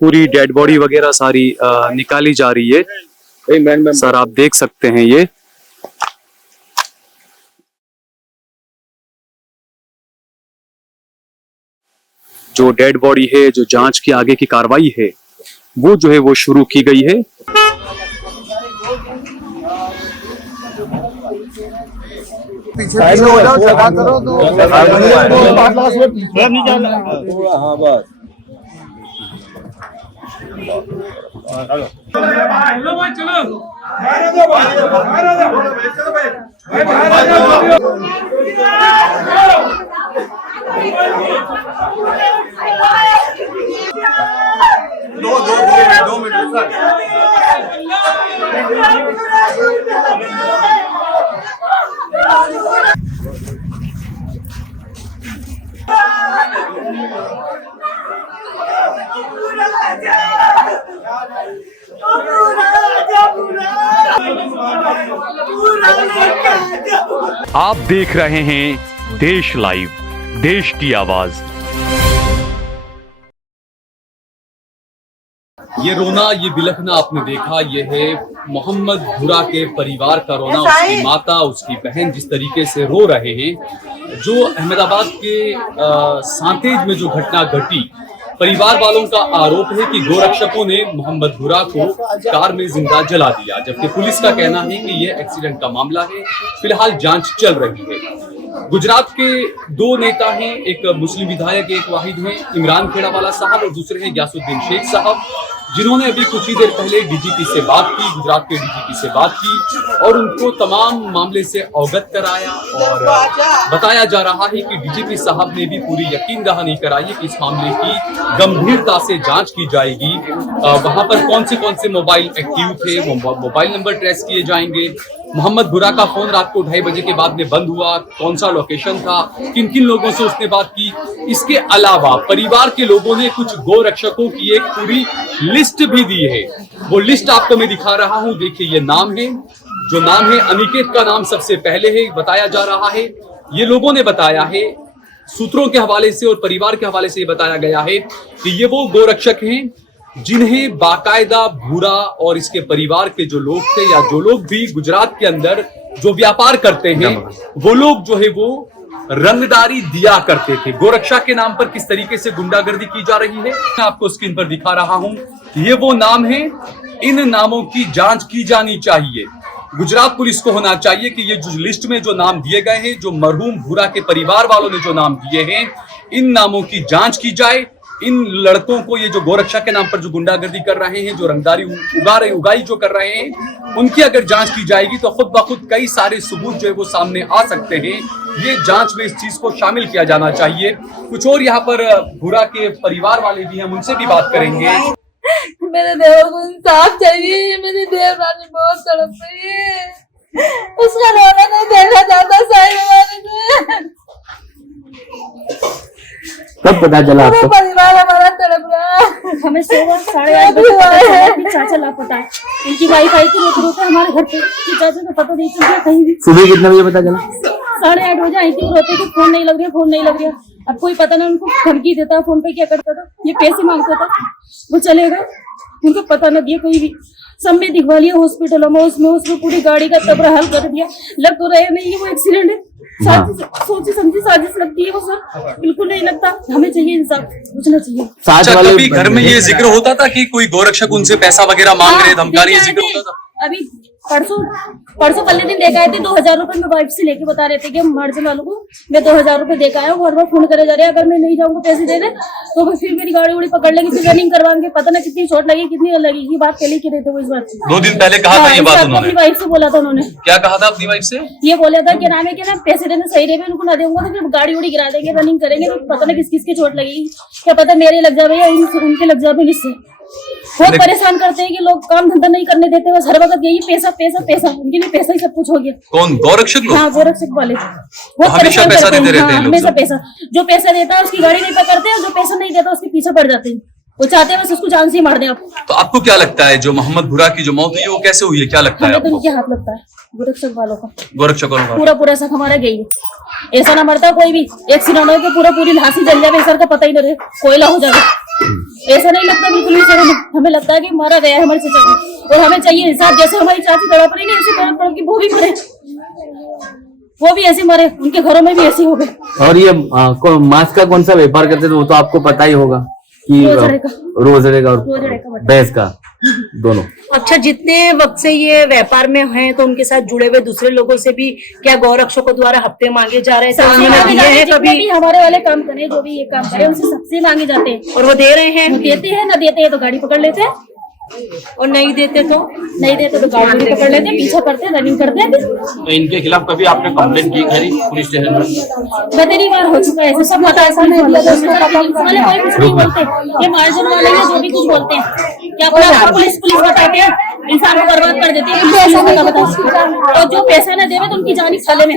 पूरी dead body वगैरह सारी निकाली जा रही है। सर आप देख सकते हैं ये जो डेड बॉडी है, जो जांच की आगे की कार्रवाई है वो जो है वो शुरू की गई है। दो मिनट आप देख रहे हैं देश लाइव, देश की आवाज। ये रोना, ये बिलखना आपने देखा, ये है मोहम्मद भुरा के परिवार का रोना। उसकी माता, उसकी बहन जिस तरीके से रो रहे हैं। जो अहमदाबाद के सांतेज में जो घटना घटी, परिवार वालों का आरोप है कि गोरक्षकों ने मोहम्मद भुरा को कार में जिंदा जला दिया, जबकि पुलिस का कहना है कि यह एक्सीडेंट का मामला है। फिलहाल जांच चल रही है। गुजरात के दो नेता हैं, एक मुस्लिम विधायक, एक वाहिद हैं इमरान खेड़ावाला साहब और दूसरे हैं ग्यासुद्दीन शेख साहब, जिन्होंने अभी कुछ ही देर पहले डीजीपी से बात की, गुजरात के डीजीपी से बात की और उनको तमाम मामले से अवगत कराया। और बताया जा रहा है कि डीजीपी साहब ने भी पूरी यकीन दहानी कराई है कि इस मामले की गंभीरता से जांच की जाएगी। वहां पर कौन से मोबाइल एक्टिव थे, वो मोबाइल नंबर ट्रेस किए जाएंगे। मोहम्मद भुरा का फोन रात को 2:30 बजे के बाद में बंद हुआ, कौन सा लोकेशन था, किन किन लोगों से उसने बात की। इसके अलावा परिवार के लोगों ने कुछ गोरक्षकों की एक पूरी लिस्ट भी दी है। वो लिस्ट आपको मैं दिखा रहा हूं। देखिए ये नाम है, जो नाम है अनिकेत का नाम सबसे पहले है। बताया जा रहा है, ये लोगों ने बताया है, सूत्रों के हवाले से और परिवार के हवाले से ये बताया गया है कि ये वो गोरक्षक हैं जिन्हें बाकायदा भूरा और इसके परिवार के जो लोग थे, या जो लोग भी गुजरात के अंदर जो व्यापार करते हैं, वो लोग जो है वो रंगदारी दिया करते थे। गोरक्षा के नाम पर किस तरीके से गुंडागर्दी की जा रही है मैं आपको स्क्रीन पर दिखा रहा हूं। ये वो नाम है, इन नामों की जांच की जानी चाहिए। गुजरात पुलिस को होना चाहिए कि ये जो लिस्ट में जो नाम दिए गए हैं, जो मरहूम भूरा के परिवार वालों ने जो नाम दिए हैं, इन नामों की जांच की जाए। इन लड़कों को, ये जो गोरक्षा के नाम पर जो गुंडागर्दी कर रहे हैं, जो रंगदारी उगाई जो कर रहे हैं, उनकी अगर जांच की जाएगी तो खुद ब खुद कई सारे सबूत जो है वो सामने आ सकते हैं। ये जांच में इस चीज को शामिल किया जाना चाहिए। कुछ और यहाँ पर भूरा के परिवार वाले भी हैं, हम उनसे भी बात करेंगे। मेरे देवर को इंसाफ चाहिए। मेरी देवरानी बहुत तड़प रही है, उसका रोना नहीं देखा जाता। साहिल कब पता चला आपको? परिवार हमारा तड़प रहा है। हमें सुबह 8:30 बजे पता चला कि चाचा लापता है। इनकी वाइफ आई थी रोक हमारे घर पे, चाचा को पता नहीं चल कहीं भी। सुबह कितने बजे पता चला? 8:30 बजे आई थी। वो रोते थे फोन नहीं लग रहा, फोन नहीं लग रहा। अब कोई पता नहीं उनको धमकी देता, फोन पे क्या करता था, ये पैसे मांगता था, वो चलेगा, उनको पता न दिया कोई भी। सब में दिखवा लिया हॉस्पिटलों में, उसमें पूरी गाड़ी का तबरा हल कर दिया। लग तो रहे नहीं, ये वो एक्सीडेंट है, सोची समझी साजिश लगती है वो सर। बिल्कुल नहीं लगता, हमें चाहिए इंसाफ, पूछना चाहिए। अच्छा, कभी घर में ये जिक्र होता था कि कोई गोरक्षक उनसे पैसा वगैरह मांग रहे, धमका रही है, जिक्र होता था? अभी परसों पहले दिन देकर आए थे 2000 रुपए। मैं वाइफ से लेके बता रहे थे कि मार्जिन वालों को मैं 2000 रुपए देकर आया हूँ। हर बार फोन करे जा रहे हैं, अगर मैं नहीं जाऊंगा पैसे देने तो फिर मेरी गाड़ी उड़ी पकड़ लेंगे, फिर रनिंग करवाएंगे। पता ना कितनी चोट लगी, कितनी लगेगी। बात पहले की रहते वो इस बात से 2 दिन पहले कहा था ये बात उन्होंने। अपनी वाइफ से बोला था उन्होंने। क्या कहा था अपनी वाइफ से? ये बोला था कि नाम है कि ना पैसे देने सही रहे, उनको ना दूंगा तो फिर गाड़ी उड़ी गिरा देंगे, रनिंग करेंगे, तो पता ना किस किस की चोट लगेगी। क्या पता मेरे लग जाए या उनके लग जाए। इससे बहुत परेशान करते हैं कि लोग काम धंधा नहीं करने देते, बस हर वक्त यही पैसा पैसा पैसा। उनके लिए पैसा ही सब कुछ हो गया। कौन गोरक्षक लोग? हाँ, गोरक्षक वाले बहुत हमेशा पैसा देते रहते हैं। हमेशा पैसा, जो पैसा देता है उसकी गाड़ी नहीं पकड़ते और जो पैसा नहीं देता उसके पीछे पड़ जाते हैं। वो चाहते हैं बस उसको जान से ही मार दें आप। तो आपको क्या लगता है जो मोहम्मद भुरा की जो मौत हुई है वो कैसे हुई है, क्या लगता है हमें तो आपको? उनके हाथ लगता है, गोरक्षक वालों का। गोरक्षक वालों का पूरा शक हमारा गई है। ऐसा ना मरता कोई भी, एक्सीडेंट हो के पूरी लाश ही जल जाए, सर का पता ही नहीं रहे, कोयला हो जाए। ऐसा नहीं लगता बिल्कुल भी सर, हमें लगता है कि मारा गया है हमारे चाचा को, और हमें चाहिए इंसाफ। जैसे हमारी चाची तड़प रही नहीं, ऐसे तड़प तड़प की वो भी मरे, वो भी ऐसे मरे, उनके घरों में भी ऐसे हो गए। और ये मांस का कौन सा व्यापार करते थे वो तो आपको पता ही होगा कि रोजड़े का और बता। भैंस का दोनों। अच्छा, जितने वक्त से ये व्यापार में हैं तो उनके साथ जुड़े हुए दूसरे लोगों से भी क्या गौरक्षकों द्वारा हफ्ते मांगे जा रहे थे? उन्होंने दिए हैं जितने कभी? भी हमारे वाले काम करे, जो भी ये काम करे, उनसे सबसे मांगे जाते हैं। और वो दे रहे हैं? वो देते हैं, ना देते हैं तो गाड़ी पकड़ लेते हैं, और नहीं देते तो? नहीं देते तो गाड़ी पकड़ लेते हैं, पीछा करते हैं, रनिंग करते हैं। तो इनके खिलाफ कभी आपने कंप्लेंट की खरी पुलिस स्टेशन में? बतेरी बार हो चुका है, सब पता है, वाले कोई कुछ नहीं बोलते, ये मार्जिन वाले हैं जो भी कुछ बोलते हैं, क्या अपना पुलिस बताते हैं, इंसान को बर्बाद कर देते हैं। पैसा बता, और जो पैसा न देवे तो उनकी जान खतरे में,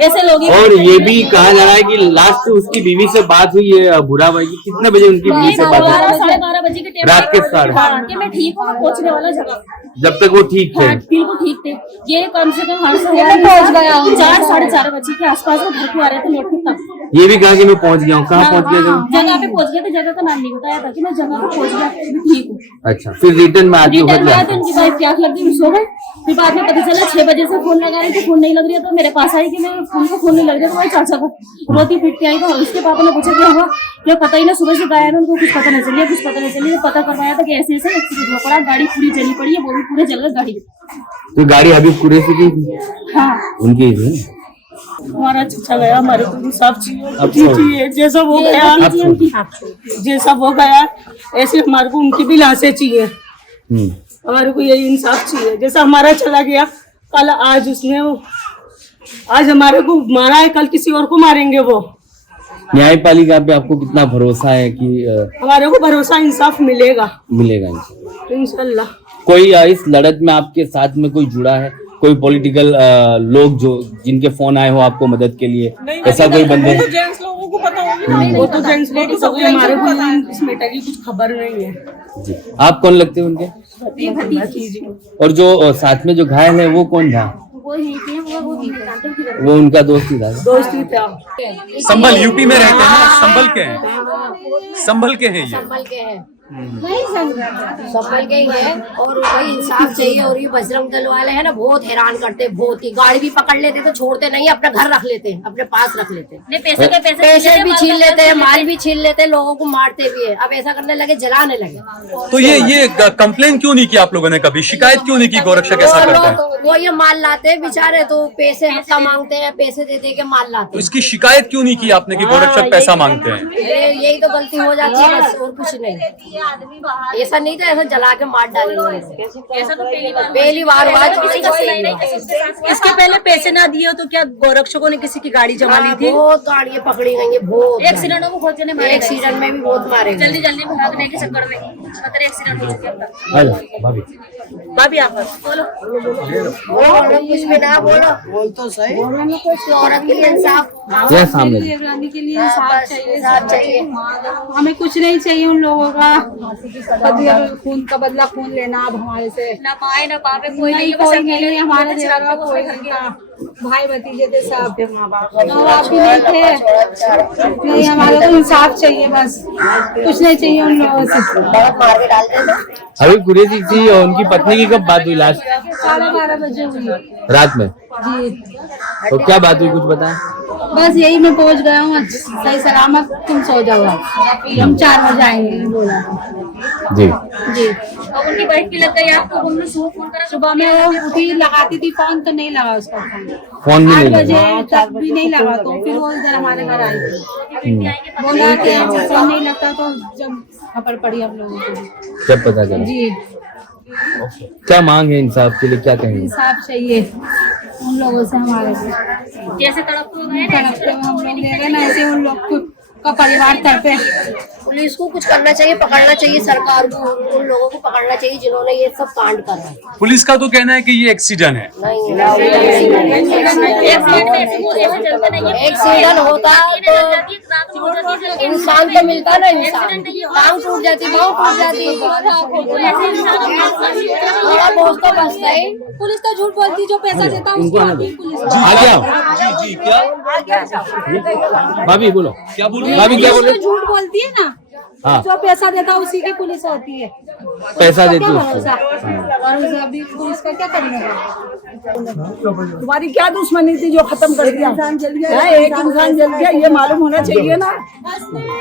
ऐसे लोग। और ये भी कहा जा रहा है कि लास्ट उसकी बीवी से बात हुई है, भूरा भाई की, कितने बजे उनकी बीवी से बात हुई? 12-12:30 बजे के टाइम, रात के 12:30। कि मैं ठीक हूँ, पहुँचने वाला जगह, जब तक वो ठीक थे। हाँ, बिल्कुल ठीक थे। ये कम से कम हादसा पहुँच गया 4-4:30 बजे के आसपास में घर पे आ रहे थे लौट के, तब ये भी कहा कि मैं पहुंच गया हूँ। कहाँ पहुंच गया जब? जगह पे पहुँच गए थे, जगह का नाम नहीं बताया था कि मैं जगह पे पहुँच गया, ठीक हूँ। अच्छा, फिर रिटर्न में आके रिटर्न में आया तो उनकी वाइफ प्यास लग गई, सो गए। फिर बाद में पता चला 6 बजे से फोन लगा रही थी, फोन नहीं लग रही है, तो मेरे पास आई कि मैं उनको फोन नहीं लग रहा, तो वही चाचा को रोती पीटती आई। तो उसके पापा ने पूछा क्या हुआ, क्या पता ही ना, सुबह से गायब है, उनको कुछ पता नहीं चलिए, कुछ पता नहीं चलिए। पता करवाया था कि ऐसे ऐसे एक्सीडेंट हुआ पड़ा, गाड़ी पूरी जली पड़ी है, वो भी पूरे जल गए गाड़ी। तो गाड़ी अभी पूरे से की थी? हाँ, उनकी थी। हमारा चचा गया, हमारे को इंसाफ चाहिए। जैसा वो गया, जैसा वो गया, ऐसे हमारे को उनकी भी लाशें चाहिए। हमारे को यही इंसाफ चाहिए। जैसा हमारा चला गया, कल आज उसने आज हमारे को मारा है, कल किसी और को मारेंगे वो। न्यायपालिका पे आपको कितना भरोसा है कि हमारे को भरोसा इंसाफ मिलेगा? मिलेगा इंशाल्लाह। इंशाल्लाह। कोई इस लड़त में आपके साथ में कोई जुड़ा है, कोई पॉलिटिकल लोग जो जिनके फोन आए हो आपको मदद के लिए, ऐसा कोई बंदे? वो तो जेंट्स लोगों को हमारे को इस मैटर की कुछ खबर नहीं है जी। आप कौन लगते हैं उनके? और जो साथ में जो घायल है वो कौन था? वो उनका दोस्त ही था। दोस्त ही था। संभल यूपी में रहते हैं ना, संभल के हैं, संभल के हैं ये। संभल के हैं, संभल के ही है। और वही इंसाफ चाहिए। और ये बजरंग दल वाले हैं ना, बहुत हैरान करते, बहुत ही। गाड़ी भी पकड़ लेते तो छोड़ते नहीं, अपना घर रख लेते हैं, अपने पास रख लेते हैं। पैसे भी छीन लेते हैं, माल भी छीन लेते हैं, लोगों को मारते भी है। अब ऐसा करने लगे, जलाने लगे। तो ये कंप्लेन क्यों नहीं की आप लोगों ने, कभी शिकायत क्यों नहीं की गोरक्षक ऐसा करता है? वो ये माल लाते हैं बेचारे, तो पैसे हफ्ता मांगते हैं, पैसे दे के माल लाते तो इसकी शिकायत क्यों नहीं की आपने कि गोरक्षक पैसा मांगते हैं? हैं। यही तो गलती हो जाती है बस, और कुछ नहीं। ऐसा नहीं था, ऐसा जला के मार डालेंगे। ऐसा तो पहली बार हुआ। इसके पहले पैसे ना दिए तो क्या गोरक्षकों ने किसी की गाड़ी जमा ली थी? बहुत गाड़ियाँ पकड़ी गई हैं, बहुत। एक्सीडेंटों को खोजने मारे, एक्सीडेंट में भी बहुत मारे गए। जल्दी भागने के चक्कर में एक्सीडेंट हो चुके हैं। भाभी आप बोलो, कुछ भी ना बोल तो सही। औरत के लिए इंसाफ सामने के लिए इंसाफ चाहिए। हमें कुछ नहीं चाहिए उन लोगों का। खून का बदला खून लेना अब हमारे से ना पाए ना पावे, कोई नहीं, कोई नहीं हमारे देगा, कोई भाई भतीजे थे सब, माँ बाप भी नहीं थे। नहीं, हमारे को इंसाफ चाहिए बस, कुछ नहीं चाहिए उन लोगों से। मार के डालते थे। अभी कुरैशी थी और उनकी पत्नी की कब बात हुई लास्ट? 12:30 बजे हुई रात में। जी। तो क्या बात हुई, कुछ बताएं? बस यही मैं पहुंच गया हूँ, सही सलामत, तुम सो जाओ, हम 4 बजे आएंगे बोला। जी जी। और उनकी वाइफ की लग गई आपको, उन्होंने फोन करा, सुबह में वो उठी लगाती थी फोन, तो नहीं लगा उसका फोन भी 8 नहीं बजे लगा। तक भी नहीं लगा, तो फिर वो इधर हमारे घर आई थी, बोला कि फोन नहीं लगता। तो जब खबर पड़ी हम लोगों को, जब पता चला। जी। क्या मांग है इंसाफ के लिए, क्या कहेंगे? इंसाफ चाहिए उन लोगों से, हमारे से। जैसे तड़पते हम लोग ले रहे ना, ऐसे उन लोग का परिवार तड़पे। पुलिस को कुछ करना चाहिए, पकड़ना चाहिए सरकार को, उन लोगों को पकड़ना चाहिए जिन्होंने ये सब कांड करा है। पुलिस का तो कहना है कि ये एक्सीडेंट है। एक्सीडेंट होता तो इंसान तो मिलता ना, इंसान टांग टूट जाती, पाँव टूट जाती, थोड़ा बहुत तो बचता है। पुलिस तो झूठ बोलती, जो पैसा देता है उसको आती है पुलिस। जी क्या भाभी बोलो, क्या बोल रही भाभी क्या बोल रही? झूठ बोलती है ना, हाँ। जो पैसा देता है उसी की पुलिस होती है। पैसा देती क्या है उसको। भरोसा? और अभी पुलिस का क्या करने का? तुम्हारी क्या दुश्मनी थी जो खत्म कर दिया? एक इंसान जल गया, ये मालूम होना चाहिए ना,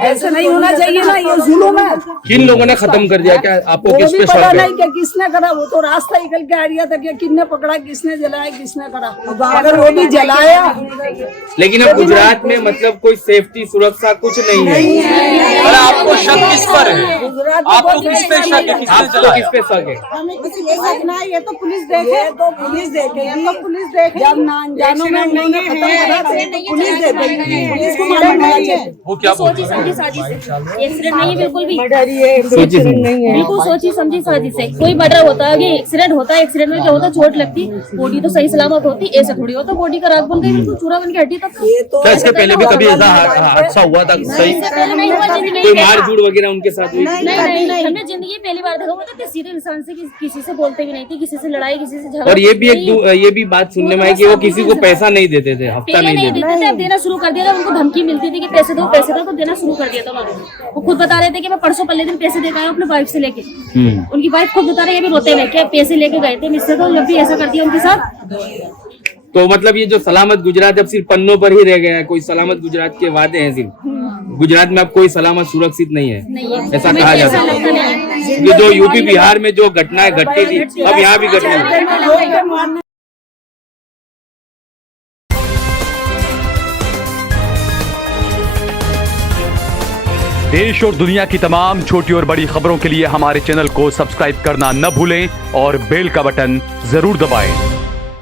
ऐसे नहीं होना चाहिए ना, ये जुल्म है। किन लोगों ने खत्म कर दिया? क्या आपको वो किस भी पे पता शक है? नहीं कि किसने करा, वो तो रास्ता निकल के आ रहा था कि किसने पकड़ा, किसने जलाया, किसने करा। अगर वो भी जलाया, लेकिन अब गुजरात में मतलब कोई सेफ्टी सुरक्षा कुछ नहीं है। और आपको शक किस पर है? गुजरात आपको किस पे शक है? किसने आपको जलाया? किस पे शक है? हमें किसी पे शक नहीं, ये तो पुलिस देखे, तो पुलिस देखेगी, तो पुलिस देखे। जब ना अनजानों में उन्होंने खत्म करा तो पुलिस देखेगी, पुलिस को मालूम होना चाहिए। वो क्या बोल सोची समझी साजिश है, एक्सीडेंट नहीं है बिल्कुल भी, सोची समझी। बिल्कुल सोची समझी साजिश है। कोई मर्डर होता है, ये एक्सीडेंट होता है, एक्सीडेंट में क्या होता है, चोट लगती, बॉडी तो सही सलामत होती, ऐसा थोड़ी होता, बॉडी का रात बन गई बिल्कुल चूरा बन के हड्डी तक। क्या इसके पहले भी कभी ऐसा हादसा हुआ था? सही पहले नहीं हुआ जिंदगी कोई में। मार झूड़ वगैरह उनके साथ हुई? नहीं, हमने जिंदगी पहली बार देखा हुआ था कि सीधे इंसान से किसी से बोलते भी नहीं थे, किसी से लड़ाई, किसी से झगड़ा। और ये भी बात सुनने में आई कि वो किसी को पैसा नहीं देते थे, हफ्ता पहले नहीं नहीं देते। देते थे, अब देना शुरू कर दिया था। उनको धमकी मिलती थी कि पैसे दो तो देना शुरू कर दिया था उन्होंने। वो खुद बता रहे थे कि मैं परसों पहले दिन पैसे देकर आया अपने वाइफ से लेके। उनकी वाइफ खुद बता रही है, अभी रोते हुए कि पैसे लेके गए थे मुझसे, तो जब भी ऐसा कर दिया उनके साथ। तो मतलब ये जो सलामत गुजरात अब सिर्फ पन्नों पर ही रह गया है, कोई सलामत गुजरात के वादे हैं सिर्फ। गुजरात में अब कोई सलामत सुरक्षित नहीं है, ऐसा कहा जाता है। ये जो यूपी बिहार में जो घटनाएं घटती थी, अब यहाँ भी घटने लगी। देश और दुनिया की तमाम छोटी और बड़ी खबरों के लिए हमारे चैनल को सब्सक्राइब करना न भूलें और बेल का बटन जरूर दबाएं।